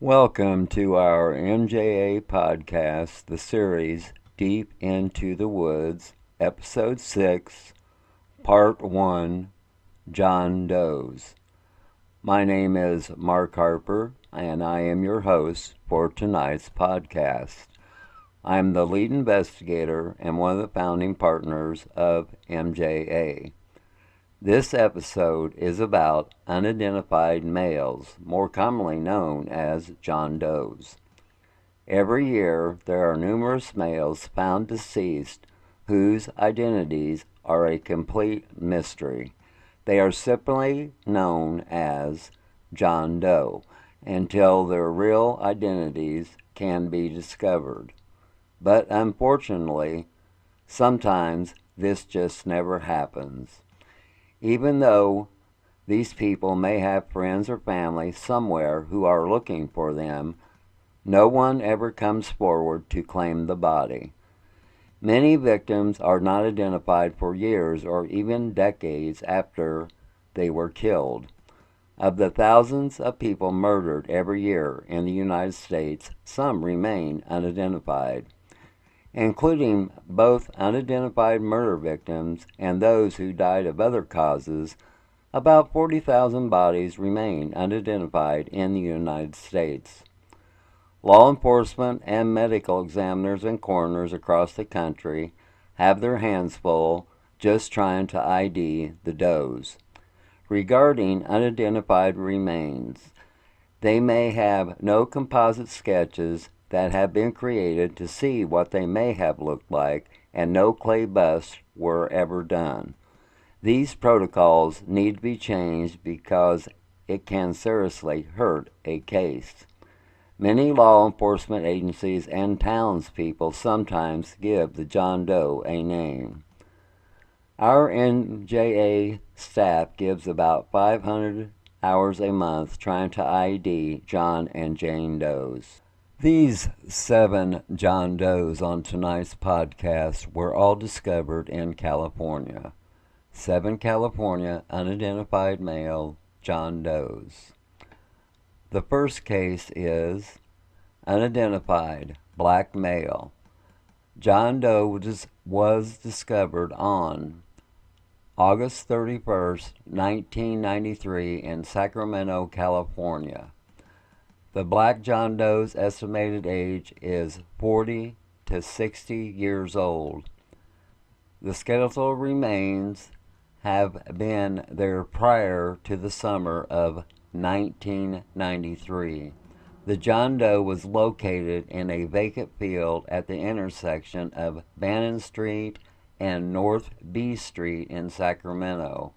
Welcome to our MJA podcast, the series Deep into the Woods, Episode 6, Part 1, John Doe's. My name is Mark Harper, and I am your host for tonight's podcast. I am the lead investigator and one of the founding partners of MJA. This episode is about unidentified males, more commonly known as John Doe's. Every year, there are numerous males found deceased whose identities are a complete mystery. They are simply known as John Doe until their real identities can be discovered. But unfortunately, sometimes this just never happens. Even though these people may have friends or family somewhere who are looking for them, no one ever comes forward to claim the body. Many victims are not identified for years or even decades after they were killed. Of the thousands of people murdered every year in the United States, some remain unidentified, including both unidentified murder victims and those who died of other causes. About 40,000 bodies remain unidentified in the United States. Law enforcement and medical examiners and coroners across the country have their hands full just trying to ID the Doe's. Regarding unidentified remains, they may have no composite sketches that have been created to see what they may have looked like, and no clay busts were ever done. These protocols need to be changed because it can seriously hurt a case. Many law enforcement agencies and townspeople sometimes give the John Doe a name. Our NJA staff gives about 500 hours a month trying to ID John and Jane Doe's. These 7 John Doe's on tonight's podcast were all discovered in California. 7 California unidentified male John Doe's. The first case is unidentified black male. John Doe was discovered on August 31st, 1993 in Sacramento, California. The black John Doe's estimated age is 40 to 60 years old. The skeletal remains have been there prior to the summer of 1993. The John Doe was located in a vacant field at the intersection of Bannon Street and North B Street in Sacramento.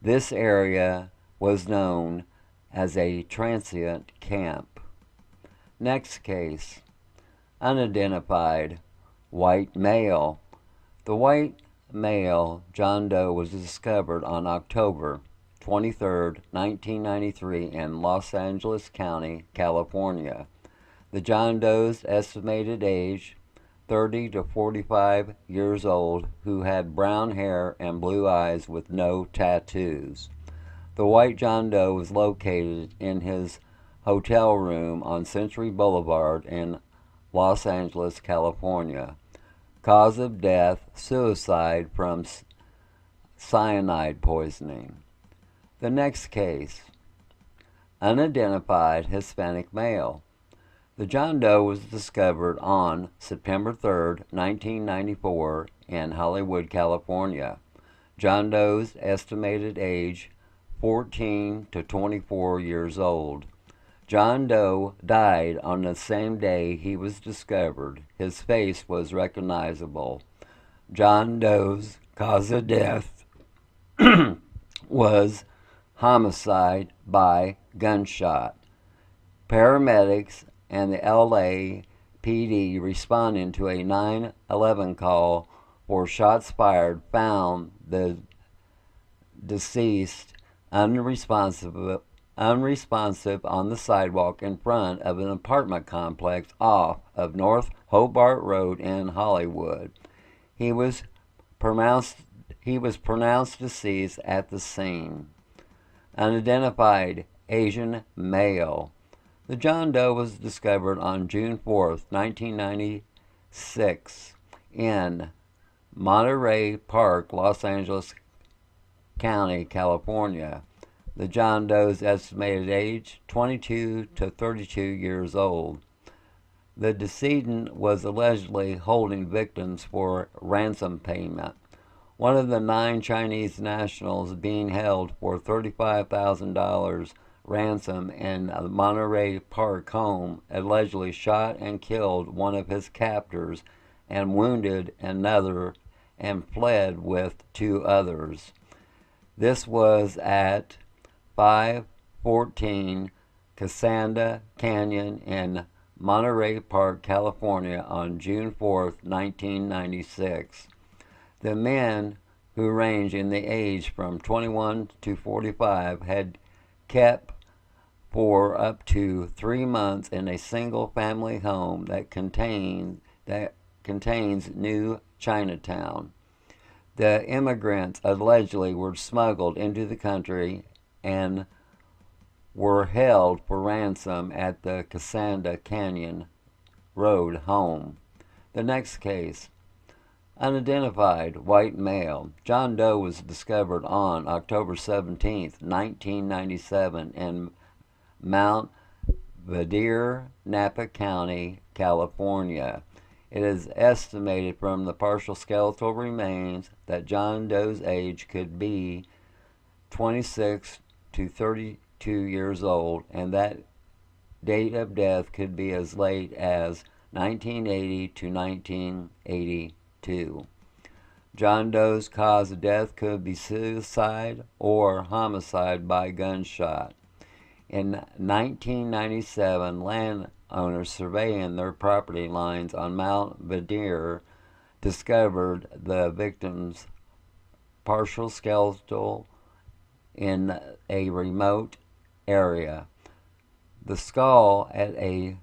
This area was known as a transient camp. Next case, unidentified white male. The white male John Doe was discovered on October 23, 1993 in Los Angeles County, California. The John Doe's estimated age, 30 to 45 years old, who had brown hair and blue eyes with no tattoos. The white John Doe was located in his hotel room on Century Boulevard in Los Angeles, California. Cause of death, suicide from cyanide poisoning. The next case, unidentified Hispanic male. The John Doe was discovered on September 3, 1994 in Hollywood, California. John Doe's estimated age, 14 to 24 years old. John Doe died on the same day he was discovered. His face was recognizable. John Doe's cause of death was homicide by gunshot. Paramedics and the LAPD responding to a 911 call for shots fired found the deceased unresponsive on the sidewalk in front of an apartment complex off of North Hobart Road in Hollywood. He was pronounced deceased at the scene. Unidentified Asian male. The John Doe was discovered on June 4th, 1996 in Monterey Park, Los Angeles County, California. The John Doe's estimated age, 22 to 32 years old. The decedent was allegedly holding victims for ransom payment. One of the 9 Chinese nationals being held for $35,000 ransom in the Monterey Park home allegedly shot and killed one of his captors and wounded another and fled with 2 others. This was at 514 Cassandra Canyon in Monterey Park, California on June 4, 1996. The men, who range in the age from 21 to 45, had kept for up to 3 months in a single-family home that contains New Chinatown. The immigrants allegedly were smuggled into the country and were held for ransom at the Cassandra Canyon Road home. The next case. Unidentified white male. John Doe was discovered on October 17, 1997 in Mount Verdier, Napa County, California. It is estimated from the partial skeletal remains that John Doe's age could be 26 to 32 years old, and that date of death could be as late as 1980 to 1982. John Doe's cause of death could be suicide or homicide by gunshot. In 1997, landowners surveying their property lines on Mount Verdier discovered the victim's partial skeletal in a remote area. The skull at a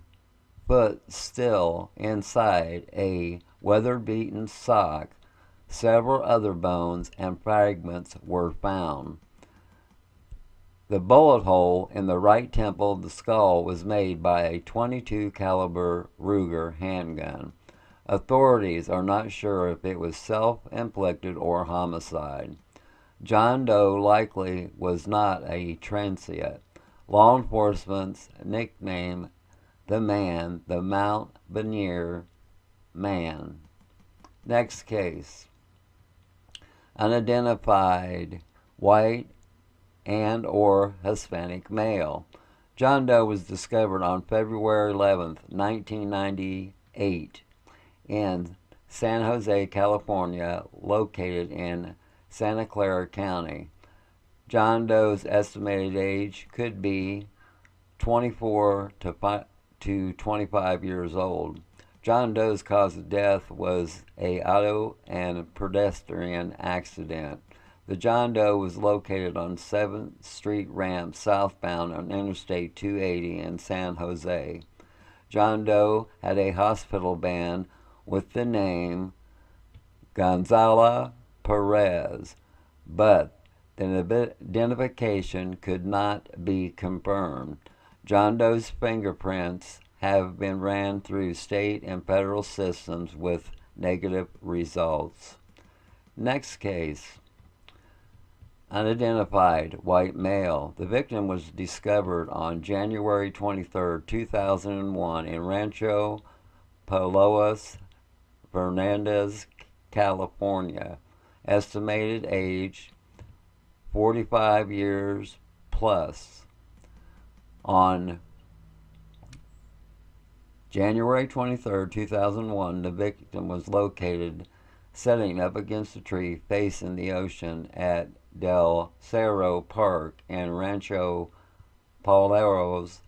foot still inside a weather-beaten sock. Several other bones and fragments were found. The bullet hole in the right temple of the skull was made by a .22 caliber Ruger handgun. Authorities are not sure if it was self-inflicted or homicide. John Doe likely was not a transient. Law enforcement's nicknamed the man the Mount Verdier Man. Next case. Unidentified white and or Hispanic male. John Doe was discovered on February 11, 1998 in San Jose, California, located in Santa Clara County. John Doe's estimated age could be 24 to 25 years old. John Doe's cause of death was a auto and pedestrian accident. The John Doe was located on 7th Street ramp southbound on Interstate 280 in San Jose. John Doe had a hospital band with the name Gonzalo Perez, but the identification could not be confirmed. John Doe's fingerprints have been ran through state and federal systems with negative results. Next case. Unidentified white male. The victim was discovered on January 23, 2001 in Rancho Palos Fernandez, California. Estimated age 45 years plus. On January 23, 2001, the victim was located sitting up against a tree facing the ocean at Del Cerro Park in Rancho Palos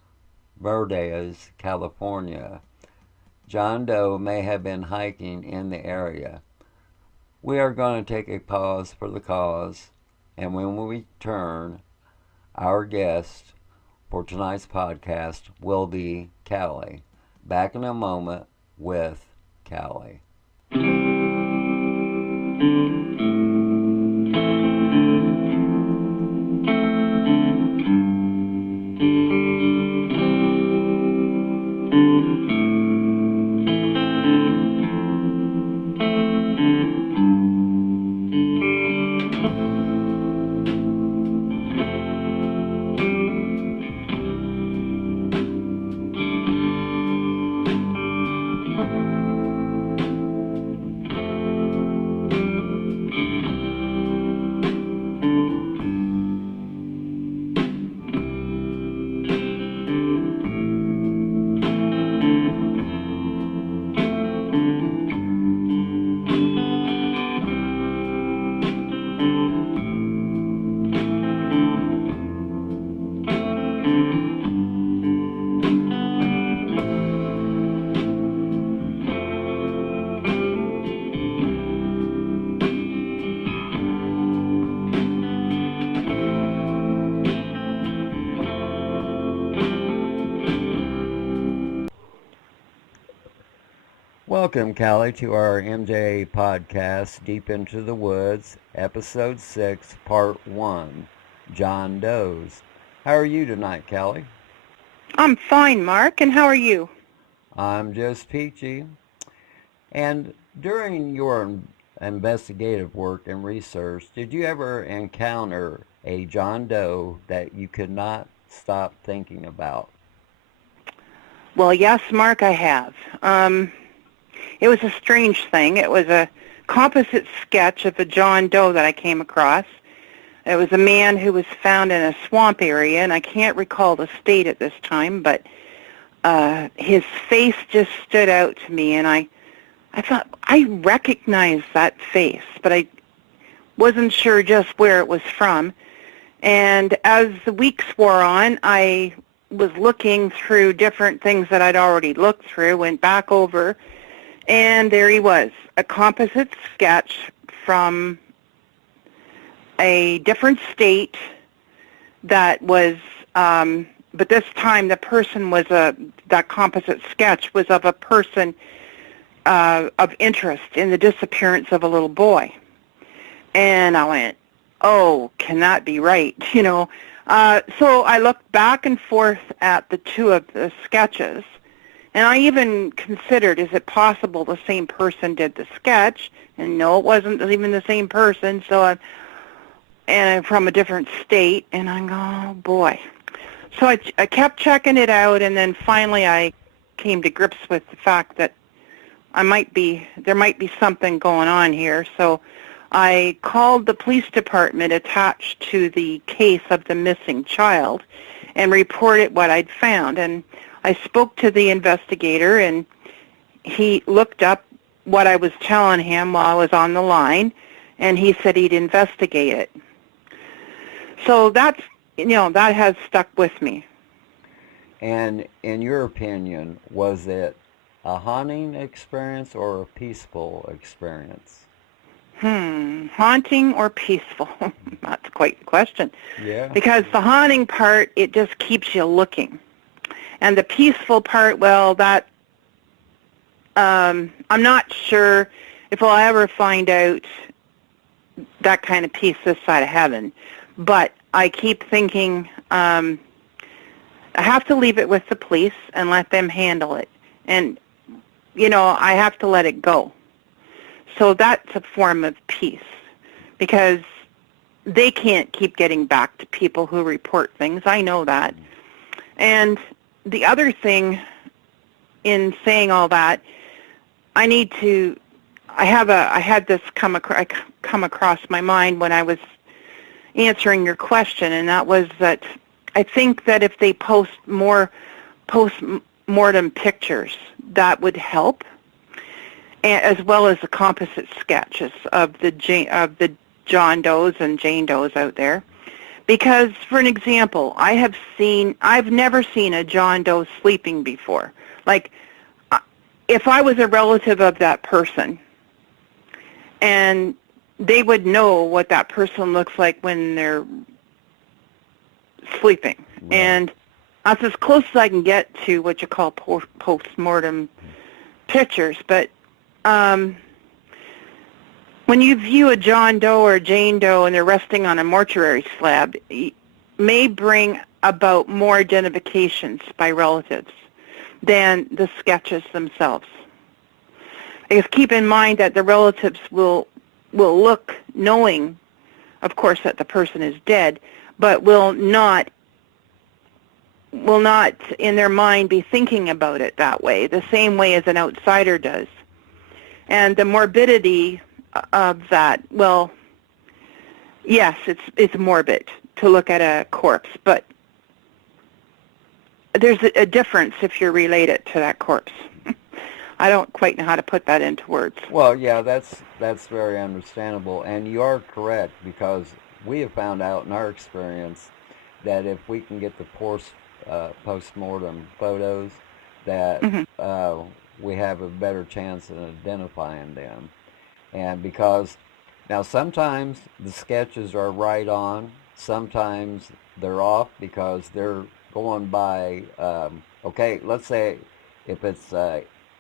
Verdes, California. John Doe may have been hiking in the area. We are going to take a pause for the cause, and when we return, our guest for tonight's podcast will be Cali. Back in a moment with Cali. Welcome, Cali, to our MJA podcast, Deep into the Woods, Episode 6, Part 1, John Doe's. How are you tonight, Cali? I'm fine, Mark, and how are you? I'm just peachy. And during your investigative work and research, did you ever encounter a John Doe that you could not stop thinking about? Well, yes, Mark, I have. It was a strange thing. It was a composite sketch of a John Doe that I came across. It was a man who was found in a swamp area, and I can't recall the state at this time, but his face just stood out to me, and I thought, I recognized that face, but I wasn't sure just where it was from. And as the weeks wore on, I was looking through different things that I'd already looked through, went back over, and there he was, a composite sketch from a different state that was, but this time the person was that composite sketch was of a person of interest in the disappearance of a little boy. And I went, oh, can that be right? So I looked back and forth at the two of the sketches, and I even considered, is it possible the same person did the sketch? And no, it wasn't even the same person, and from a different state, and I go, oh boy. So I kept checking it out, and then finally I came to grips with the fact that there might be something going on here. So I called the police department attached to the case of the missing child and reported what I'd found. And I spoke to the investigator, and he looked up what I was telling him while I was on the line, and he said he'd investigate it. So that has stuck with me. And in your opinion, was it a haunting experience or a peaceful experience? Haunting or peaceful? That's quite the question. Yeah. Because the haunting part, it just keeps you looking. And the peaceful part, well, that, I'm not sure if I'll ever find out that kind of peace this side of heaven. But I keep thinking, I have to leave it with the police and let them handle it. And, I have to let it go. So that's a form of peace, because they can't keep getting back to people who report things. I know that. And the other thing in saying all that, I had this come across my mind when I was answering your question, and that was that I think that if they post more post-mortem pictures, that would help, as well as the composite sketches of the John Doe's and Jane Doe's out there. Because, for an example, I've never seen a John Doe sleeping before. Like, if I was a relative of that person, and they would know what that person looks like when they're sleeping. Right. And that's as close as I can get to what you call post-mortem pictures. But when you view a John Doe or a Jane Doe and they're resting on a mortuary slab, it may bring about more identifications by relatives than the sketches themselves. Because keep in mind that the relatives will look knowing, of course, that the person is dead, but will not in their mind be thinking about it that way, the same way as an outsider does. And the morbidity of that, well, yes, it's morbid to look at a corpse, but there's a difference if you're related to that corpse. I don't quite know how to put that into words. Well, yeah, that's very understandable, and you are correct, because we have found out in our experience that if we can get the post-mortem photos, that we have a better chance of identifying them. And because now sometimes the sketches are right on, sometimes they're off because they're going by, okay, let's say if it's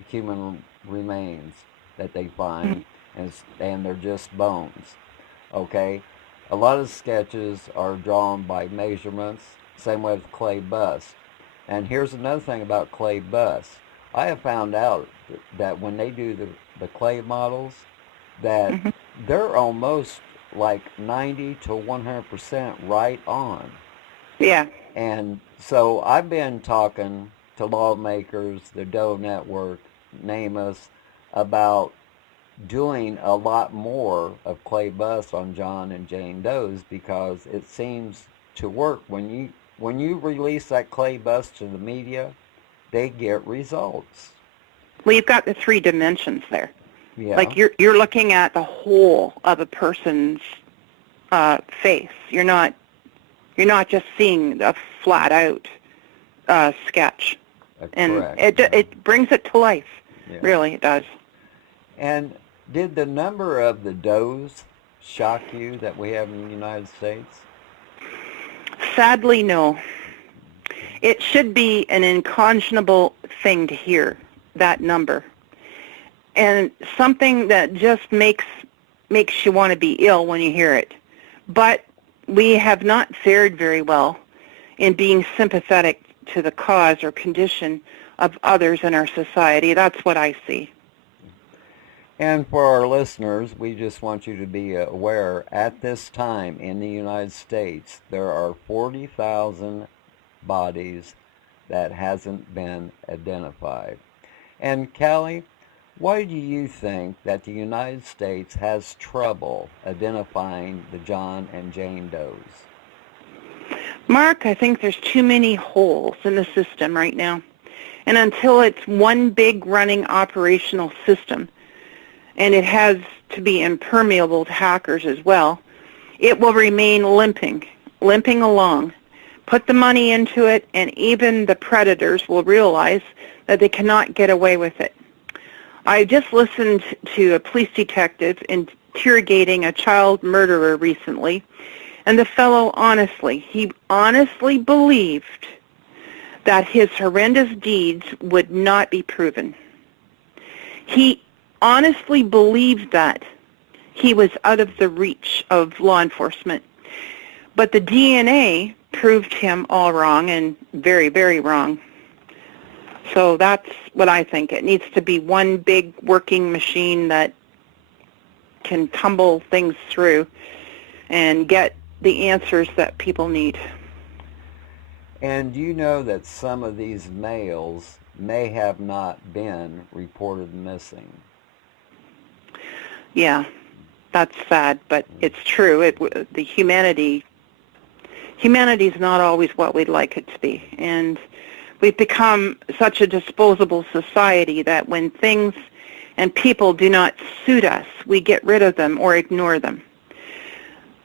human remains that they find, and they're just bones. Okay? A lot of sketches are drawn by measurements, same way with clay bust. And here's another thing about clay bust. I have found out that when they do the clay models, that Hmm. they're almost like 90 to 100% right on. Yeah. And so I've been talking to lawmakers, the Doe Network, name us, about doing a lot more of clay busts on John and Jane Doe's because it seems to work. When you release that clay bust to the media, they get results. Well, you've got the three dimensions there. Yeah, Like you're looking at the whole of a person's face. You're not just seeing a flat out sketch, and correct. it brings it to life. Yeah. Really, it does. And did the number of the Does shock you that we have in the United States? Sadly, no. It should be an unconscionable thing to hear that number, and something that just makes you want to be ill when you hear it. But we have not fared very well in being sympathetic to the cause or condition of others in our society. That's what I see. And for our listeners, we just want you to be aware, at this time in the United States, there are 40,000 bodies that hasn't been identified. And Callie, why do you think that the United States has trouble identifying the John and Jane Does? Mark, I think there's too many holes in the system right now. And until it's one big running operational system, and it has to be impermeable to hackers as well, it will remain limping along. Put the money into it, and even the predators will realize that they cannot get away with it. I just listened to a police detective interrogating a child murderer recently, and the fellow he honestly believed that his horrendous deeds would not be proven. He honestly believed that he was out of the reach of law enforcement. But the DNA proved him all wrong, and very, very wrong. So that's what I think. It needs to be one big working machine that can tumble things through and get the answers that people need. And you know that some of these males may have not been reported missing. Yeah, that's sad, but it's true. The humanity's not always what we'd like it to be, and we've become such a disposable society that when things and people do not suit us, we get rid of them or ignore them.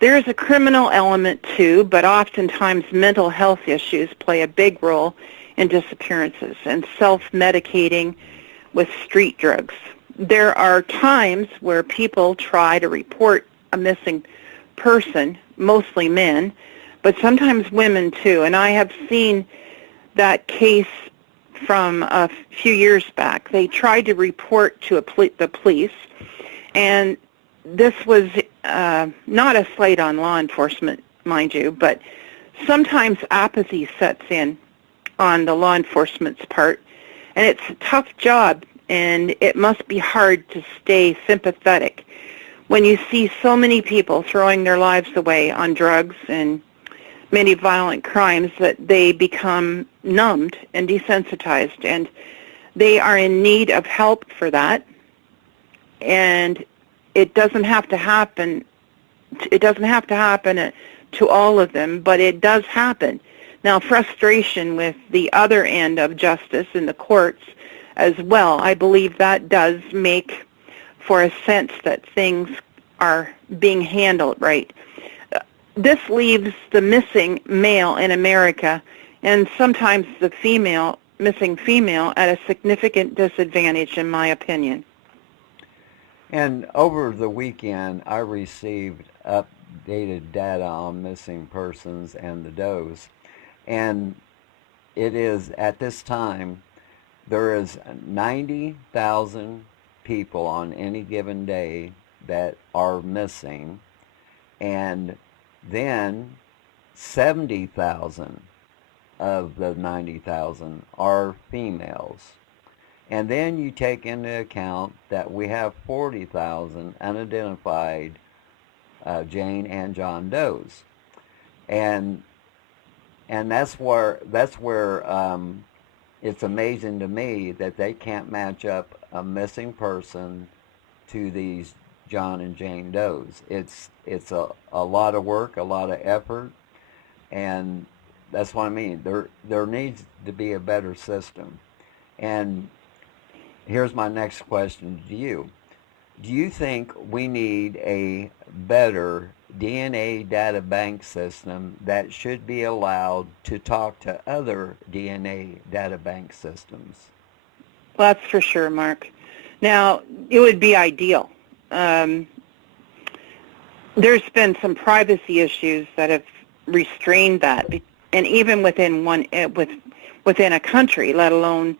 There is a criminal element too, but oftentimes mental health issues play a big role in disappearances and self-medicating with street drugs. There are times where people try to report a missing person, mostly men, but sometimes women too. And I have seen that case from a few years back. They tried to report to the police, and this was not a slight on law enforcement, mind you, but sometimes apathy sets in on the law enforcement's part, and it's a tough job, and it must be hard to stay sympathetic when you see so many people throwing their lives away on drugs and many violent crimes that they become numbed and desensitized, and they are in need of help for that. And it doesn't have to happen. It doesn't have to happen to all of them, but it does happen. Now, frustration with the other end of justice in the courts as well, I believe that does make for a sense that things are being handled right. This leaves the missing male in America, and sometimes the missing female, at a significant disadvantage, in my opinion. And over the weekend, I received updated data on missing persons and the Does. And it is, at this time, there is 90,000 people on any given day that are missing, and then 70,000 of the 90,000 are females. And then you take into account that we have 40,000 unidentified Jane and John Doe's, and that's where it's amazing to me that they can't match up a missing person to these John and Jane Doe's. It's a lot of work, a lot of effort, and that's what I mean. There needs to be a better system. And here's my next question to you. Do you think we need a better DNA data bank system that should be allowed to talk to other DNA data bank systems? Well, that's for sure, Mark. Now, it would be ideal. There's been some privacy issues that have restrained that, and even within within a country, let alone,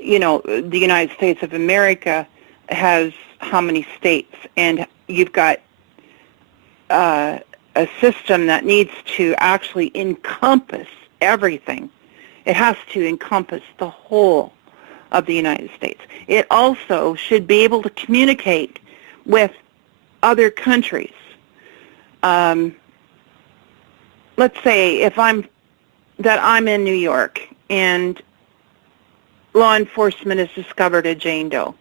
the United States of America has how many states, and you've got a system that needs to actually encompass everything. It has to encompass the whole of the United States. It also should be able to communicate with other countries. Let's say if I'm in New York and law enforcement has discovered a Jane Doe,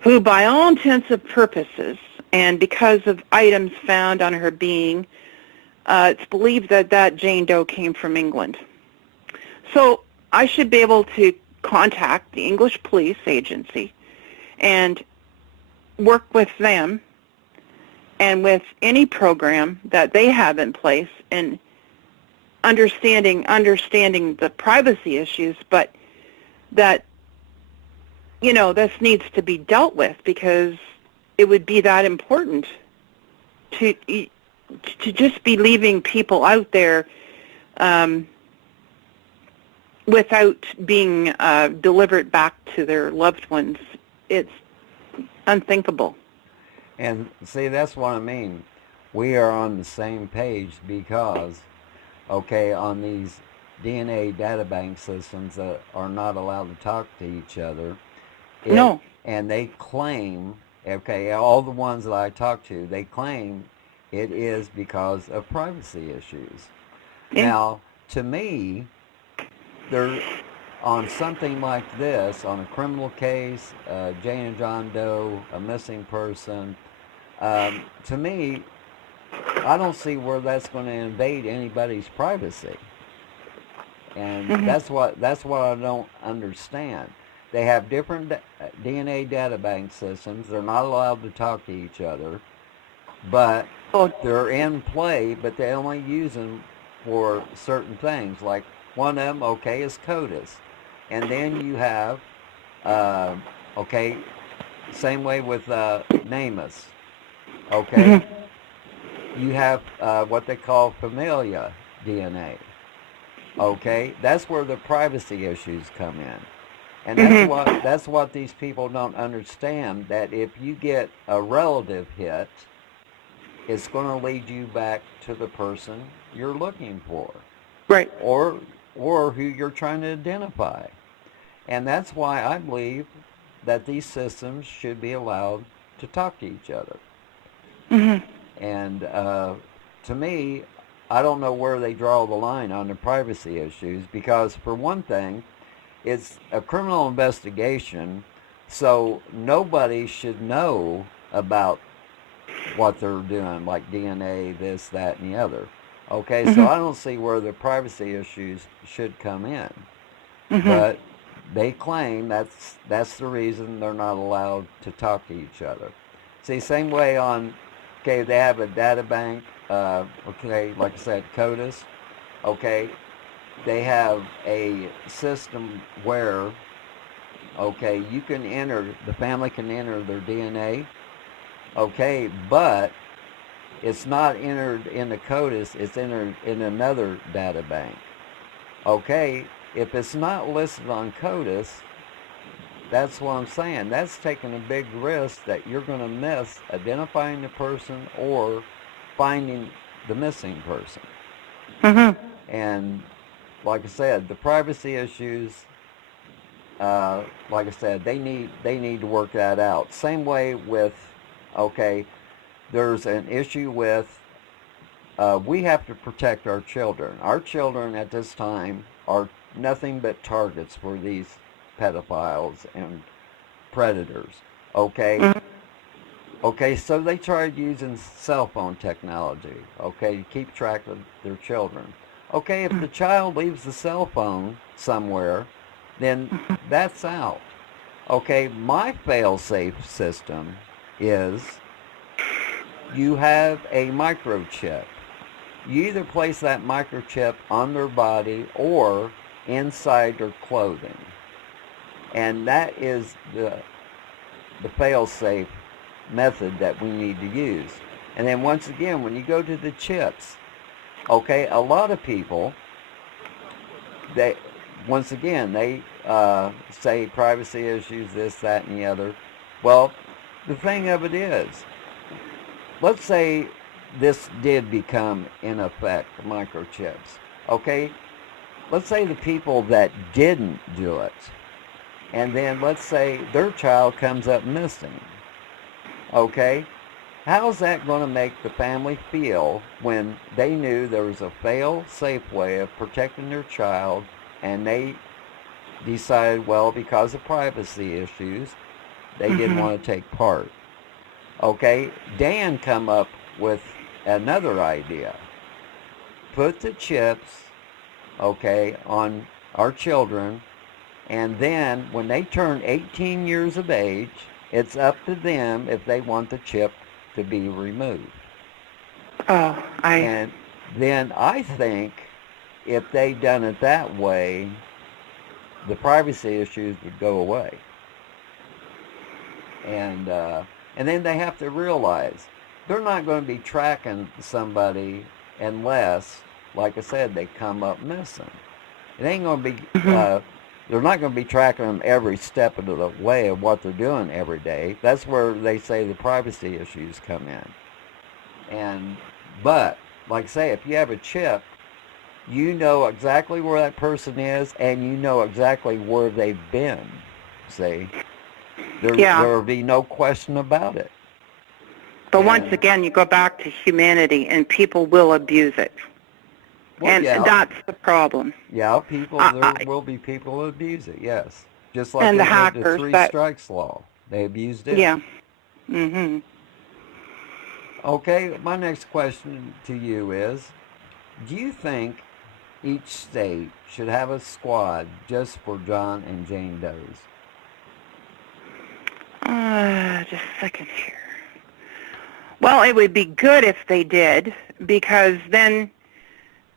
who by all intents and purposes, and because of items found on her being, it's believed that Jane Doe came from England. So I should be able to contact the English police agency and work with them and with any program that they have in place, and understanding the privacy issues, but that this needs to be dealt with, because it would be that important to just be leaving people out there without being delivered back to their loved ones. It's unthinkable. And see, that's what I mean. We are on the same page because, on these DNA databank systems that are not allowed to talk to each other. No. And they claim, all the ones that I talk to, they claim it is because of privacy issues. Yeah. Now, to me, they're on something like this, on a criminal case, Jane and John Doe, a missing person. To me, I don't see where that's going to invade anybody's privacy, and that's what I don't understand. They have different DNA databank systems. They're not allowed to talk to each other, but they're in play. But they only use them for certain things. Like one of them, is CODIS, and then you have, same way with NamUs. You have what they call familia DNA. That's where the privacy issues come in. And that's what these people don't understand, that if you get a relative hit, it's going to lead you back to the person you're looking for. Right. Or who you're trying to identify. And that's why I believe that these systems should be allowed to talk to each other. And to me, I don't know where they draw the line on the privacy issues, because for one thing, it's a criminal investigation, so nobody should know about what they're doing, like DNA, this, that, and the other. So I don't see where the privacy issues should come in. But they claim that's the reason they're not allowed to talk to each other. See, same way on, they have a data bank, like I said, CODIS, they have a system where, you can enter, the family can enter their DNA, but it's not entered in the CODIS, it's entered in another data bank. If it's not listed on CODIS, that's what I'm saying. That's taking a big risk that you're going to miss identifying the person or finding the missing person. Mhm. And like I said, the privacy issues, like I said, they need to work that out. Same way with, okay, there's an issue with we have to protect our children. Our children at this time are nothing but targets for these pedophiles and predators. Okay? Mhm. Okay, so they tried using cell phone technology, okay, to keep track of their children. Okay, if the child leaves the cell phone somewhere, then that's out. Okay, my fail-safe system is you have a microchip. You either place that microchip on their body or inside their clothing. And that is the fail-safe method that we need to use. And then once again, when you go to the chips, okay, a lot of people, they, once again, they say privacy issues, this, that, and the other. Well, the thing of it is, let's say this did become, in effect, microchips. Okay, let's say the people that didn't do it, and then let's say their child comes up missing. Okay, how's that going to make the family feel when they knew there was a fail-safe way of protecting their child, and they decided, well, because of privacy issues, they didn't Mhm. want to take part? Okay, Dan come up with another idea. Put the chips, okay, on our children, and then when they turn 18 years of age, it's up to them if they want the chip to be removed. Oh, I. And then I think if they done it that way, the privacy issues would go away. And and then they have to realize they're not going to be tracking somebody unless, like I said, they come up missing. It ain't going to be. Mhm. They're not going to be tracking them every step of the way of what they're doing every day. That's where they say the privacy issues come in. And but like I say, if you have a chip, you know exactly where that person is, and you know exactly where they've been. See, Yeah. there will be no question about it. But once And again, you go back to humanity, and people will abuse it, well, and yeah, that's the problem. yeah, people, there I, will be people who abuse it. Yes, just like and the they did the hackers three that. strikes law, they abused it. Yeah. Mhm. Okay, my next question to you is: do you think each state should have a squad just for John and Jane Doe's? Just a second here. Well, it would be good if they did, because then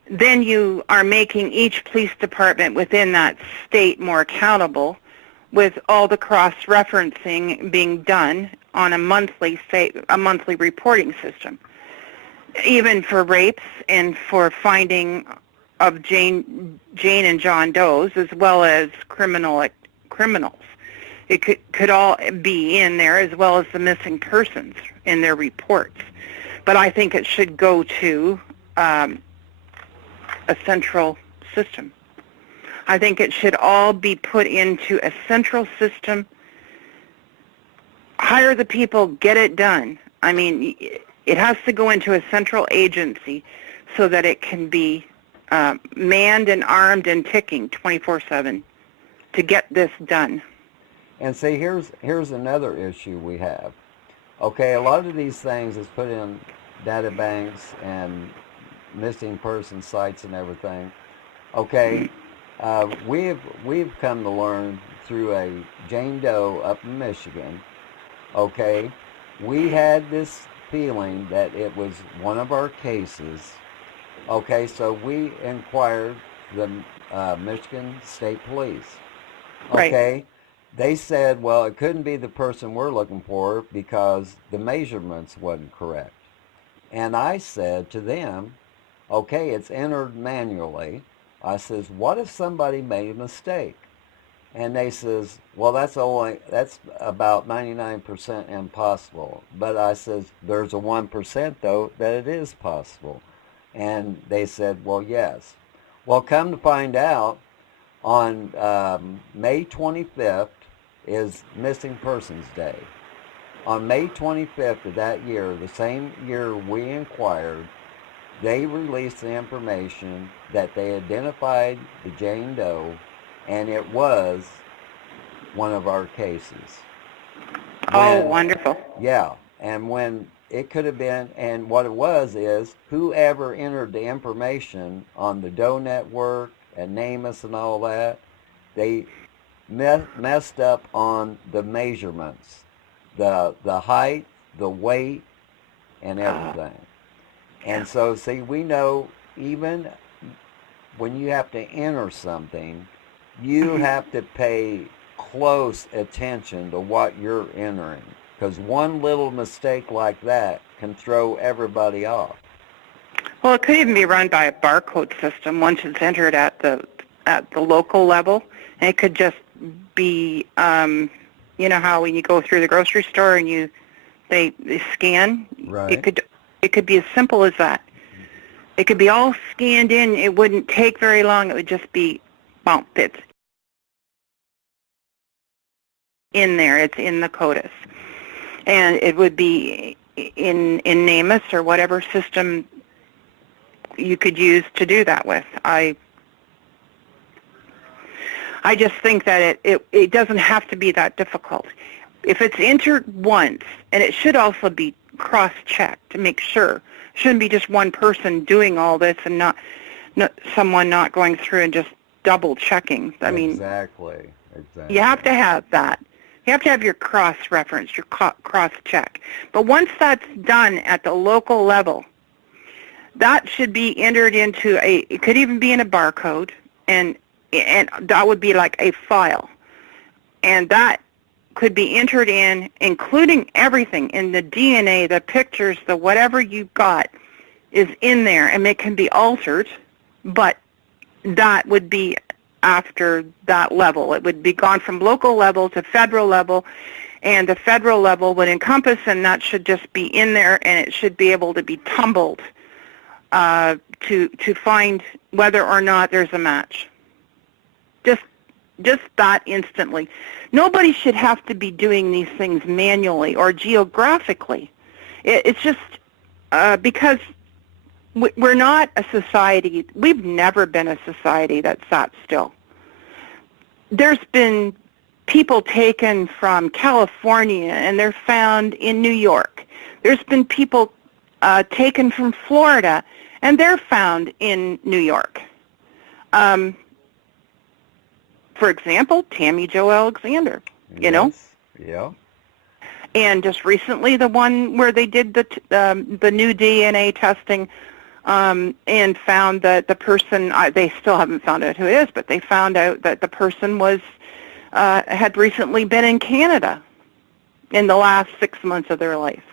you are making each police department within that state more accountable, with all the cross-referencing being done on a monthly reporting system, even for rapes and for finding of Jane and John Doe's, as well as criminals. It could all be in there, as well as the missing persons in their reports. But I think it should go to a central system. I think it should all be put into a central system. Hire the people, get it done. I mean, it has to go into a central agency so that it can be manned and armed and ticking 24/7 to get this done. And see, here's another issue we have. Okay, a lot of these things is put in data banks and missing person sites and everything. Okay, we've come to learn through a Jane Doe up in Michigan. Okay, we had this feeling that it was one of our cases. Okay, so we inquired the Michigan State Police. Right. Okay, they said, well, it couldn't be the person we're looking for because the measurements wasn't correct. And I said to them, okay, it's entered manually. I says, what if somebody made a mistake? And they says, well, that's about 99% impossible. But I says, there's a 1% though that it is possible. And they said, well, yes. Well, come to find out, on May 25th is Missing Persons Day. On May 25th of that year, the same year we inquired, they released the information that they identified the Jane Doe, and it was one of our cases. Oh, wonderful. Yeah, and when it could have been, and what it was is, whoever entered the information on the Doe Network and NamUs and all that, they messed up on the measurements, the height, the weight, and everything. And so, see, we know even when you have to enter something, you have to pay close attention to what you're entering, because one little mistake like that can throw everybody off. Well, it could even be run by a barcode system once it's entered at the local level, and it could just be, you know how when you go through the grocery store and they scan. Right. It could be as simple as that. It could be all scanned in. It wouldn't take very long. It would just be, bump. It's in there. It's in the CODIS, and it would be in NamUs or whatever system you could use to do that with. I just think that it doesn't have to be that difficult. If it's entered once, and it should also be cross-checked to make sure. It shouldn't be just one person doing all this and not someone not going through and just double-checking. I mean, exactly. You have to have that. You have to have your cross-reference, your cross-check. But once that's done at the local level, that should be entered into it could even be in a barcode, and that would be like a file. And that could be entered in, including everything in the DNA, the pictures, the whatever you've got is in there, and it can be altered, but that would be after that level. It would be gone from local level to federal level, and the federal level would encompass, and that should just be in there, and it should be able to be tumbled to find whether or not there's a match. Just that instantly. Nobody should have to be doing these things manually or geographically. It's just because we're not a society. We've never been a society that sat still. There's been people taken from California and they're found in New York. There's been people taken from Florida and they're found in New York. For example, Tammy Jo Alexander, you know? Yeah. And just recently the one where they did the new DNA testing and found that the person, they still haven't found out who it is, but they found out that the person had recently been in Canada in the last 6 months of their life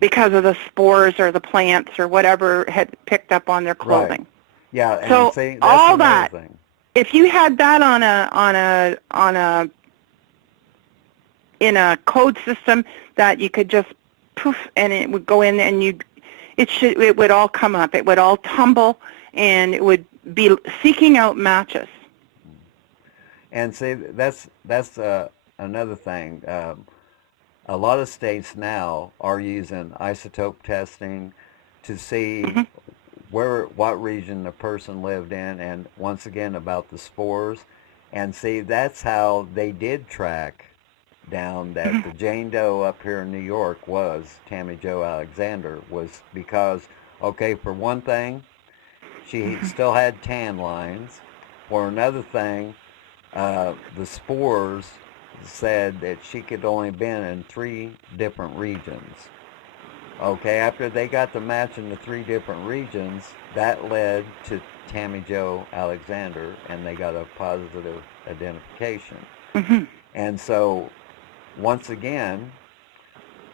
because of the spores or the plants or whatever had picked up on their clothing. Right. Yeah, and so see, that's all that thing. If you had that in a code system that you could just poof and it would go in and it would all come up. It would all tumble and it would be seeking out matches. And see, that's another thing. A lot of states now are using isotope testing to see what region the person lived in, and once again about the spores. And see, that's how they did track down that the Jane Doe up here in New York was Tammy Jo Alexander, was because, okay, for one thing, she still had tan lines. For another thing, the spores said that she could only been in 3 different regions. Okay, after they got the match in the 3 different regions, that led to Tammy Jo Alexander, and they got a positive identification. And so, once again,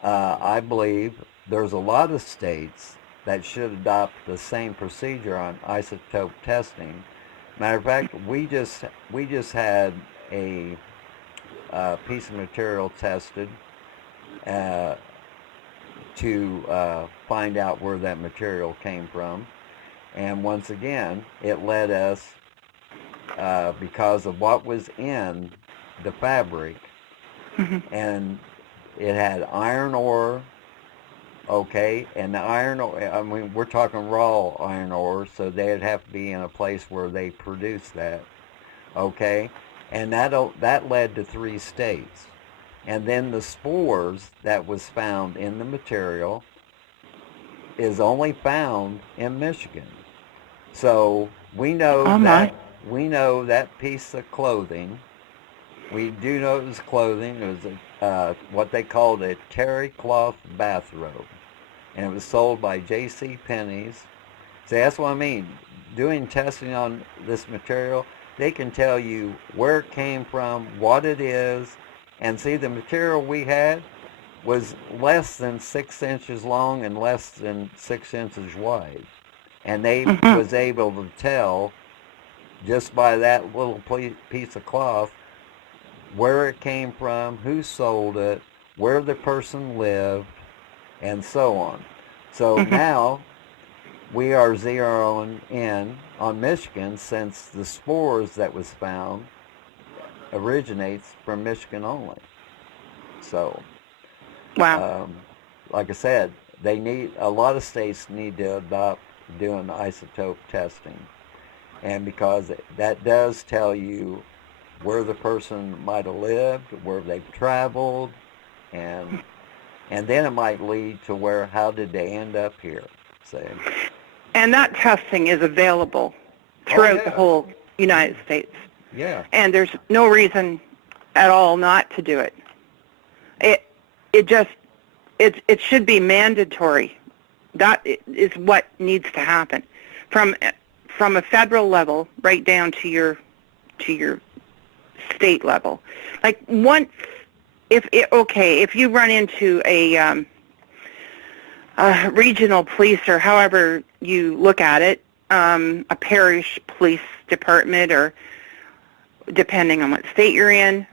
I believe there's a lot of states that should adopt the same procedure on isotope testing. Matter of fact, we just had a piece of material tested to find out where that material came from. And once again, it led us, because of what was in the fabric, and it had iron ore, okay, and the iron ore, I mean, we're talking raw iron ore, so they'd have to be in a place where they produce that, okay, and that led to 3 states. And then the spores that was found in the material is only found in Michigan. So we know that piece of clothing. We do know it was clothing. It was what they called a terry cloth bathrobe, and it was sold by J.C. Penney's. See, that's what I mean. Doing testing on this material, they can tell you where it came from, what it is, and see, the material we had was less than 6 inches long and less than 6 inches wide. And they was able to tell, just by that little piece of cloth, where it came from, who sold it, where the person lived, and so on. So now we are zeroing in on Michigan, since the spores that was found originates from Michigan only. So, wow. Like I said, a lot of states need to adopt doing isotope testing, and because that does tell you where the person might have lived, where they've traveled, and then it might lead to how did they end up here, say. And that testing is available throughout the whole United States. Yeah. And there's no reason at all not to do it. It should be mandatory. That is what needs to happen, from a federal level right down to your state level. Like if you run into a regional police, or however you look at it, a parish police department, or depending on what state you're in,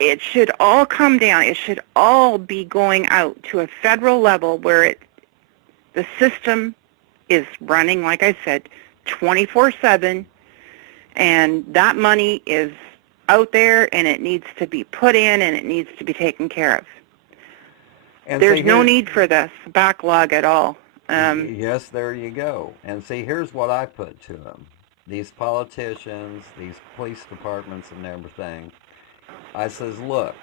it should all come down. It should all be going out to a federal level where the system is running, like I said, 24/7, and that money is out there, and it needs to be put in, and it needs to be taken care of. And there's no need for this backlog at all. Yes, there you go. And see, here's what I put to them. These politicians, these police departments and everything, I says, look,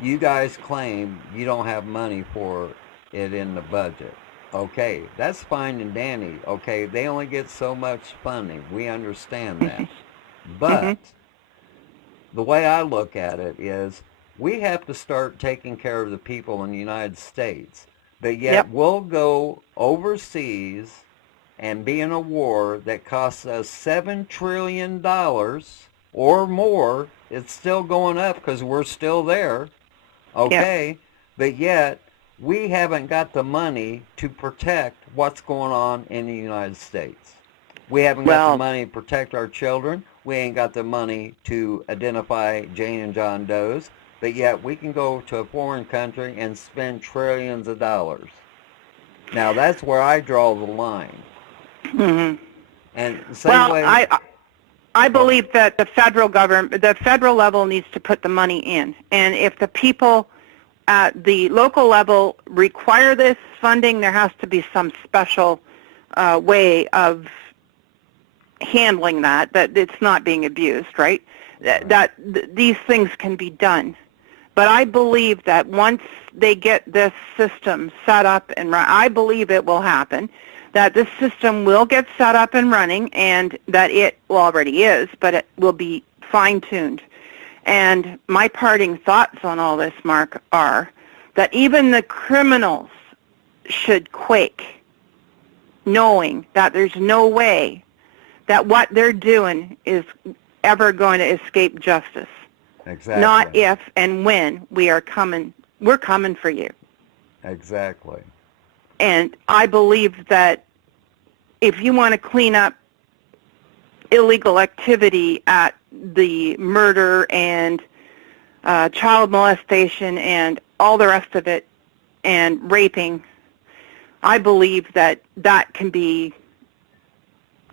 you guys claim you don't have money for it in the budget. Okay, that's fine and dandy. Okay, they only get so much funding. We understand that. But the way I look at it is, we have to start taking care of the people in the United States. But yet we'll go overseas and be in a war that costs us $7 trillion or more. It's still going up because we're still there. Okay? Yep. But yet we haven't got the money to protect what's going on in the United States. We haven't got the money to protect our children. We ain't got the money to identify Jane and John Doe's. But yet we can go to a foreign country and spend trillions of dollars. Now that's where I draw the line. And the same way. I believe that the federal government, the federal level, needs to put the money in, and if the people at the local level require this funding, there has to be some special way of handling that it's not being abused, right? That these things can be done. But I believe that once they get this system set up and run, I believe it will happen, that this system will get set up and running, and that it already is, but it will be fine-tuned. And my parting thoughts on all this, Mark, are that even the criminals should quake, knowing that there's no way that what they're doing is ever going to escape justice. Exactly. Not if and when we're coming for you. Exactly. And I believe that if you want to clean up illegal activity at the murder and child molestation and all the rest of it and raping, I believe that that can be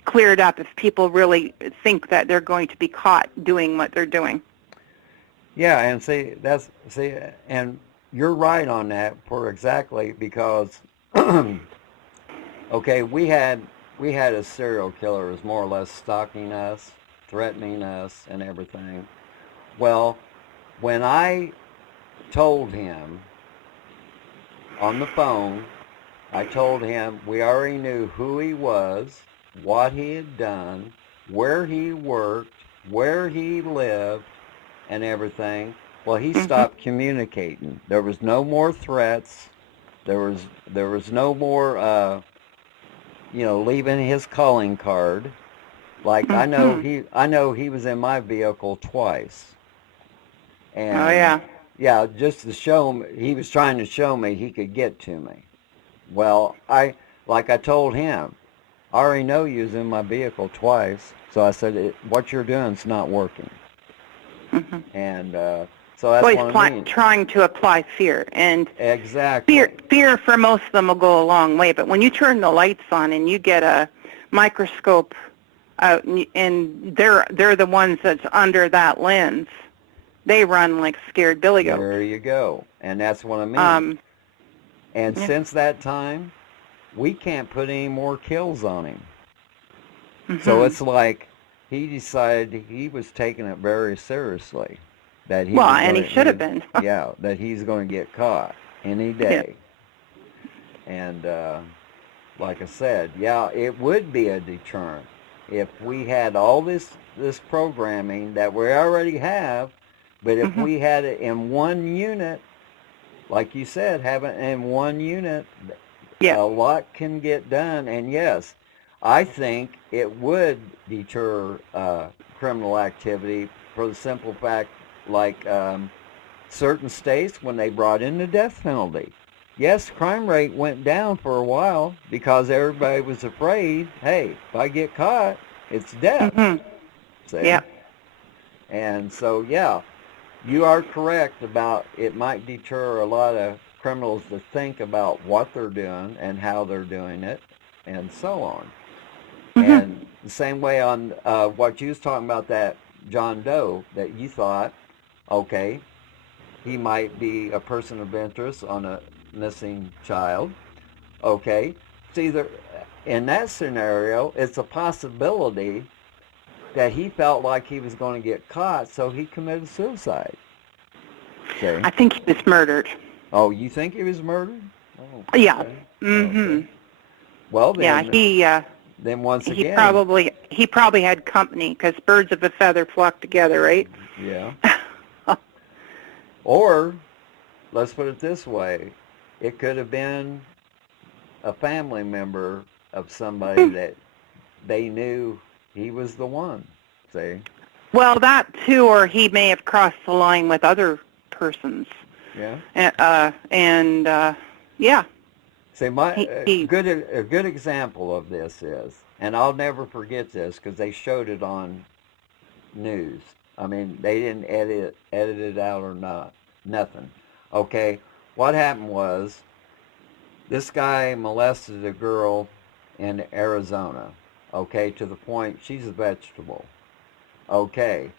cleared up if people really think that they're going to be caught doing what they're doing. Yeah, and and you're right on that for exactly because, okay, we had a serial killer who was more or less stalking us, threatening us, and everything. Well, when I told him on the phone, I told him we already knew who he was, what he had done, where he worked, where he lived, and everything. Well, he stopped communicating. There was no more threats. There was no more, leaving his calling card. Like I know he was in my vehicle twice. And oh, yeah. Yeah, just to show me, he was trying to show me he could get to me. Well, like I told him, I already know you was in my vehicle twice, so I said, what you're doing is not working. And so that's well, what I mean. Trying to apply fear. And exactly. Fear for most of them will go a long way, but when you turn the lights on and you get a microscope out and they're the ones that's under that lens, they run like scared billy goats. There you go. And that's what I mean. And since that time, we can't put any more kills on him. So it's like he decided he was taking it very seriously. That he he should have been. Yeah, that he's going to get caught any day. Yeah. And like I said, yeah, it would be a deterrent if we had all this programming that we already have, but if we had it in one unit, like you said, have it in one unit, a lot can get done. And yes, I think it would deter criminal activity for the simple fact, like certain states, when they brought in the death penalty. Yes, crime rate went down for a while because everybody was afraid, hey, if I get caught, it's death. See? Yeah. And so, yeah, you are correct about it might deter a lot of criminals to think about what they're doing and how they're doing it and so on. And the same way on what you was talking about, that John Doe, that you thought, okay, he might be a person of interest on a missing child. Okay, it's either, in that scenario, it's a possibility that he felt like he was going to get caught, so he committed suicide. Okay. I think he was murdered. Oh, you think he was murdered? Oh, yeah. Okay. Okay. Well, then. Yeah, then once he again. He probably had company, because birds of a feather flock together, right? Yeah. Or, let's put it this way, it could have been a family member of somebody that they knew he was the one, see? Well, that too, or he may have crossed the line with other persons. Yeah. Yeah. See, a good example of this is, and I'll never forget this because they showed it on news. I mean, they didn't edit it out or nothing. Okay, what happened was this guy molested a girl in Arizona. Okay, to the point she's a vegetable. Okay,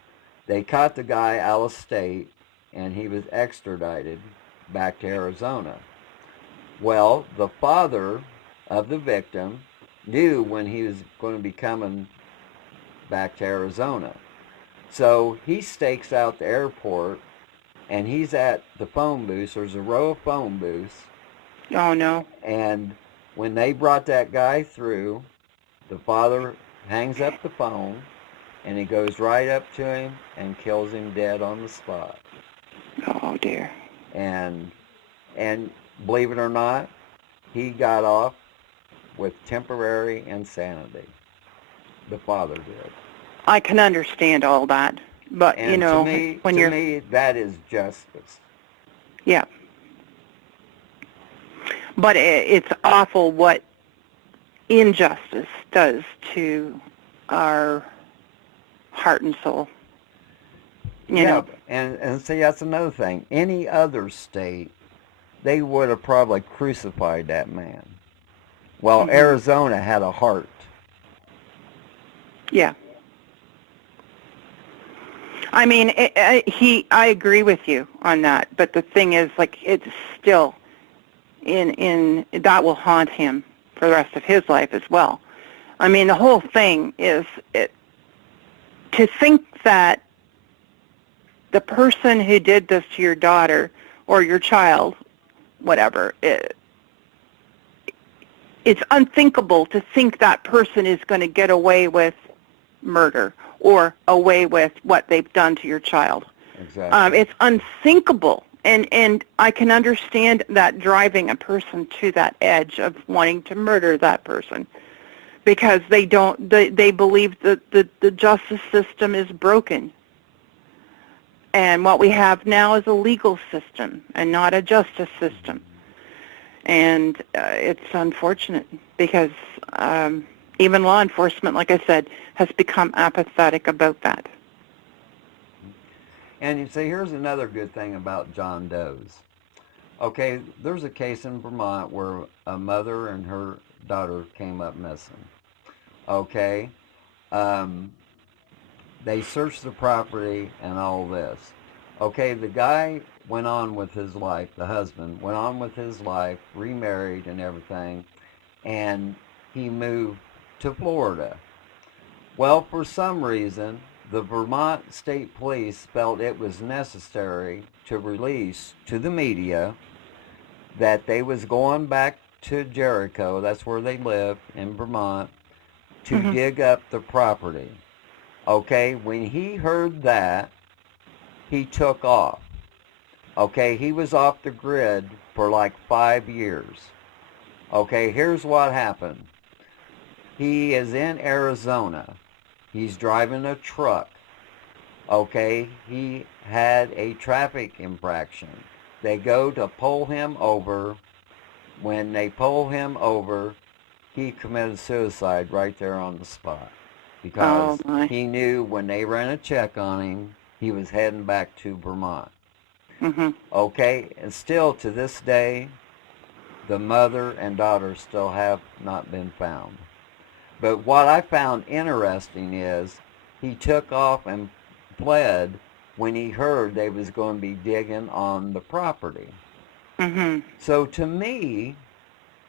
they caught the guy out of state, and he was extradited back to Arizona. Well, the father of the victim knew when he was going to be coming back to Arizona. So he stakes out the airport, and he's at the phone booths. There's a row of phone booths. Oh, no. And when they brought that guy through, the father hangs up the phone, and he goes right up to him and kills him dead on the spot. Oh, dear. And believe it or not, he got off with temporary insanity. The father did. I can understand all that, but and to me, that is justice. Yeah. But it's awful what injustice does to our heart and soul. You know. and see, that's another thing. Any other state, they would have probably crucified that man. Well, Mhm. Arizona had a heart. Yeah. I mean, I agree with you on that, but the thing is, like, it's still in that will haunt him for the rest of his life as well. I mean, the whole thing is to think that the person who did this to your daughter or your child, whatever, it's unthinkable to think that person is going to get away with murder or away with what they've done to your child. Exactly. It's unthinkable, and I can understand that driving a person to that edge of wanting to murder that person, because they believe that the justice system is broken, and what we have now is a legal system and not a justice system, and it's unfortunate because even law enforcement, like I said, has become apathetic about that. And you see, here's another good thing about John Doe's. Okay, there's a case in Vermont where a mother and her daughter came up missing. Okay, um, they searched the property and all this. Okay, the guy went on with his life, the husband went on with his life, remarried and everything, and he moved to Florida. Well, for some reason, the Vermont State Police felt it was necessary to release to the media that they was going back to Jericho, that's where they live in Vermont, to Mm-hmm. dig up the property. Okay, when he heard that, he took off. Okay, he was off the grid for like 5 years. Okay, here's what happened. He is in Arizona. He's driving a truck. Okay, he had a traffic infraction. They go to pull him over. When they pull him over, he committed suicide right there on the spot, Oh because my. he knew when they ran a check on him, he was heading back to Vermont. Mm-hmm. Okay, and still to this day, the mother and daughter still have not been found. But what I found interesting is he took off and fled when he heard they was going to be digging on the property. Mm-hmm. So to me,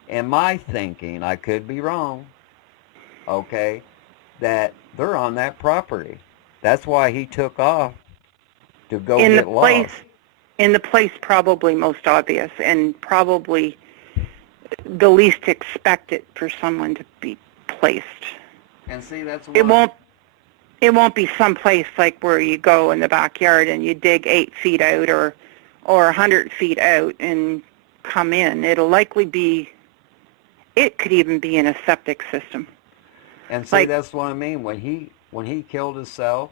in my thinking, I could be wrong, okay, that they're on that property. That's why he took off to go In the get place, lost. in the place probably most obvious and probably the least expected for someone to be placed. And see, that's It what... won't. It won't be someplace like where you go in the backyard and you dig 8 feet out or 100 feet out and come in. It'll likely be. It could even be in a septic system. And see, Like, that's what I mean. When he killed himself,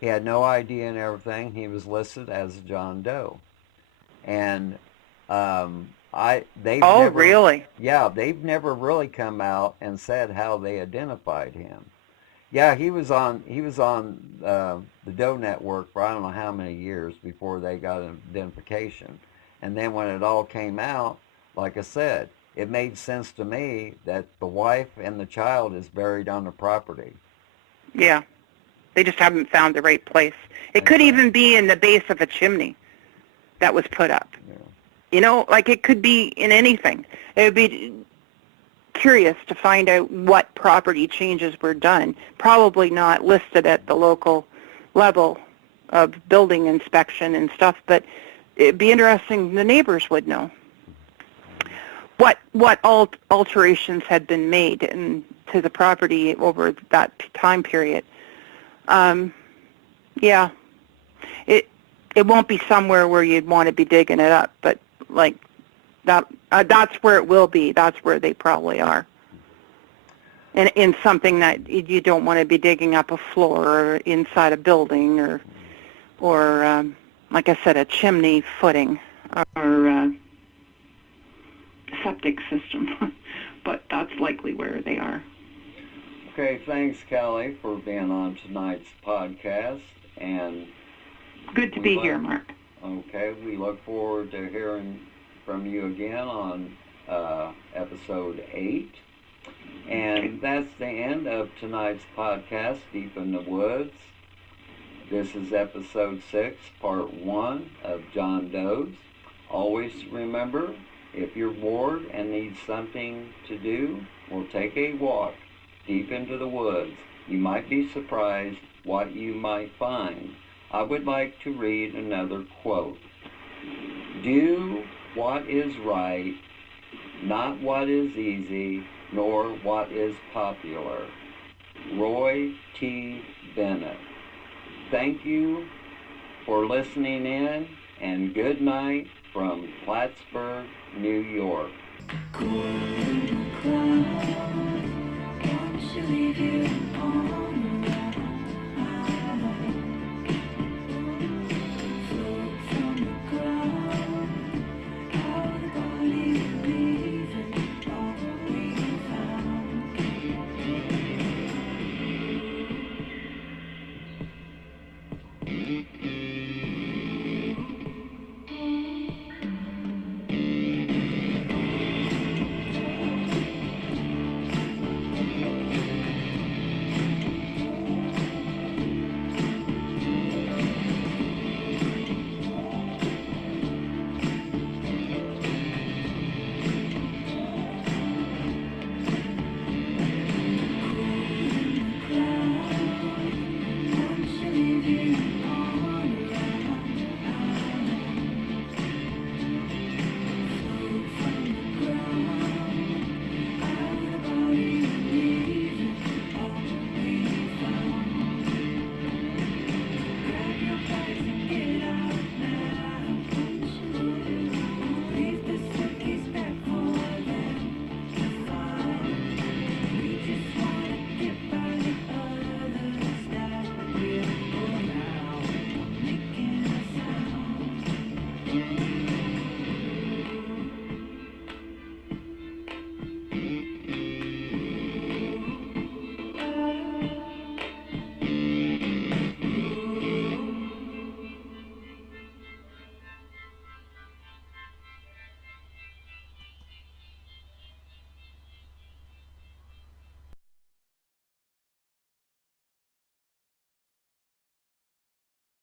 he had no idea and everything. He was listed as John Doe, and they've oh, never, really? yeah, they've never really come out and said how they identified him. Yeah, he was on the Doe Network for I don't know how many years before they got an identification, and then when it all came out, like I said, it made sense to me that the wife and the child is buried on the property. Yeah. They just haven't found the right place. It could Exactly. even be in the base of a chimney that was put up. Yeah. You know, like it could be in anything. It would be curious to find out what property changes were done. Probably not listed at the local level of building inspection and stuff, but it'd be interesting. The neighbors would know what alterations had been made to the property over that time period. Yeah, it won't be somewhere where you'd want to be digging it up, but like that that's where it will be. That's where they probably are. And in something that you don't want to be digging up a floor or inside a building or like I said, a chimney footing or septic system. But that's likely where they are. Okay, thanks, Callie, for being on tonight's podcast. And Good to be here, Mark. Okay, we look forward to hearing from you again on episode 8. And that's the end of tonight's podcast, Deep in the Woods. This is episode 6, part 1 of John Doe's. Always remember, if you're bored and need something to do, well, take a walk deep into the woods. You might be surprised what you might find. I would like to read another quote. Do what is right, not what is easy, nor what is popular. Roy T. Bennett. Thank you for listening in, and good night from Plattsburgh, New York. Can't you leave you on?